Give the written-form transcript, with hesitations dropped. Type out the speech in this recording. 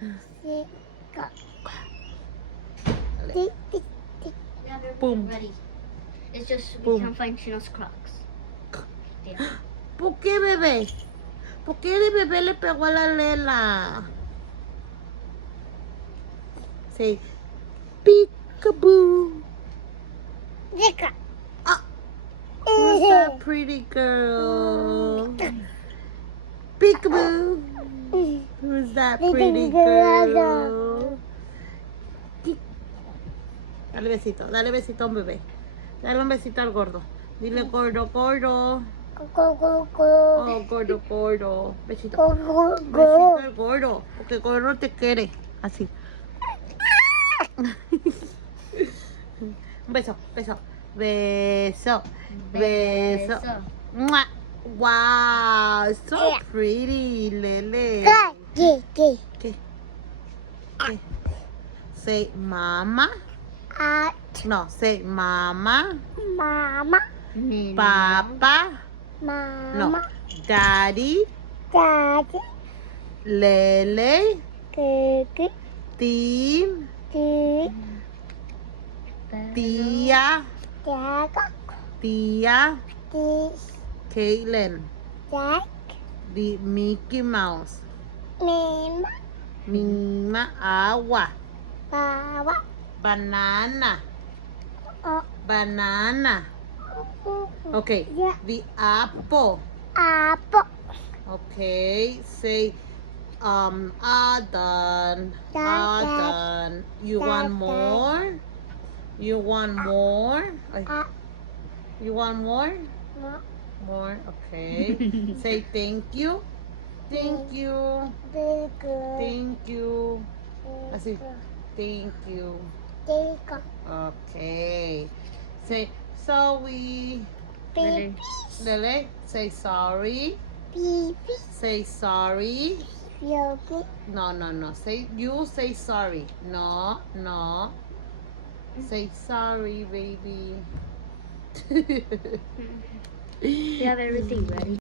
Yeah, they're Boom. ready. It's just we Boom. can't find Chino's Crocs. Yeah. ¿Por qué, bebé? ¿Por qué el bebé le pegó a la Lela? Say, peekaboo. Ah, who's that pretty girl? Peekaboo. Who's that pretty girl? Dale besito a un bebé. Dale un besito al gordo. Dile gordo, gordo. Oh, gordo, gordo. Besito. Besito al gordo. Porque el gordo te quiere. Así. Un beso, beso. Beso. Beso. ¡Mua! Wow, so pretty, Lele. ¿Qué? ¿Qué? Say mama. No, say mama. Papa. No. Daddy. Lele. Team. Tía. Tía. Caitlin. The Mickey Mouse. Mima. Agua. Banana. Banana. Okay. The apple. Okay. Say done. Done. You want more? You want more? You want more? More. Okay. Say thank you. Thank you. Thank you. Así. Thank you. Okay. Say sorry. Lele, say sorry. Say sorry. No. You say sorry. No. Say sorry, baby. We have everything ready.